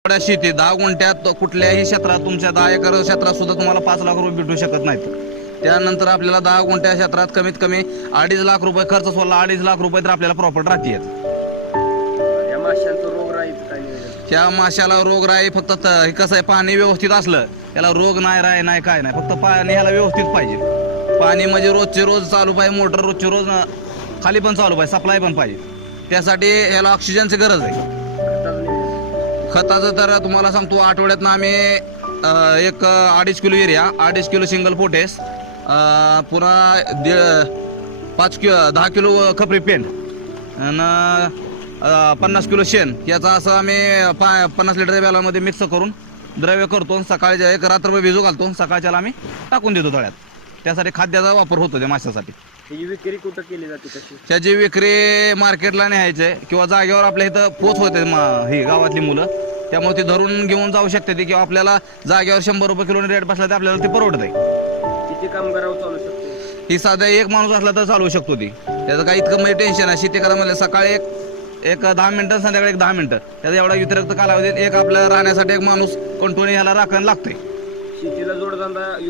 एवढ्या शेती 10 गुंठ्यात कुठल्याही क्षेत्रात तुमच्या 10 एकर क्षेत्रात सुद्धा तुम्हाला 5 लाख रुपये भेटू शकत नाहीत। त्यानंतर आपल्याला 10 गुंठ्या क्षेत्रात कमीत कमी 2.5 लाख रुपये खर्च सोडला 2.5 लाख रुपये तर आपल्याला प्रॉफिट राहते। या माशांचं रोगराईचं काय नियोजन? त्या माशाला रोगराई फक्त हे कसं आहे, पाणी व्यवस्थित असलं त्याला रोग नाही राय नाही काय नाही, फक्त पाणी ह्याला व्यवस्थित पाहिजे। पाणी म्हणजे रोजचे रोज चालू पाहिजे, मोटर रोजचे रोज खाली पण चालू पाहिजे, सप्लाय पण पाहिजे। त्यासाठी ह्याला ऑक्सिजनची गरज आहे। खताचं नियोजन? खताचं तर तुम्हाला सांगतो, आठवड्यातनं आम्ही एक 2.5 kilo urea, 2.5 kilo single potash, पुन्हा 10 किलो खपरी पेंट आणि 50 किलो शेण याचा असं आम्ही 50 लिटर बेलामध्ये मिक्स करून द्रव्य करतो। सकाळच्या एक रात्रभर भिजू घालतो, सकाळच्याला आम्ही टाकून देतो तळ्यात। त्यासाठी खाद्याचा वापर होतो त्या माशासाठी। ही विक्री कुठं केली जाते कशी? त्याची विक्री मार्केटला न्यायचे किंवा जागेवर आपल्या इथं पोच होते ही गावातली मुलं, त्यामुळे ती धरून घेऊन जाऊ शकते ती, किंवा आपल्याला जागेवर 100 रुपये किलो रेट बसला तर आपल्याला ते परवडत आहे। किती कामगारावर चालू शकते ही साध्या एक माणूस असला तर चालू शकतो ती, त्याचं काही इतकं म्हणजे टेन्शन आहे। शेती करा म्हणजे सकाळी एक 10 मिनिटं, संध्याकाळी एक 10 मिनिटं, त्याचा एवढा व्यतिरिक्त कालावधीत एक आपल्या राहण्यासाठी एक माणूस कंटिन्यू ह्याला राखण लागतंय। शेतीला जोडधंदा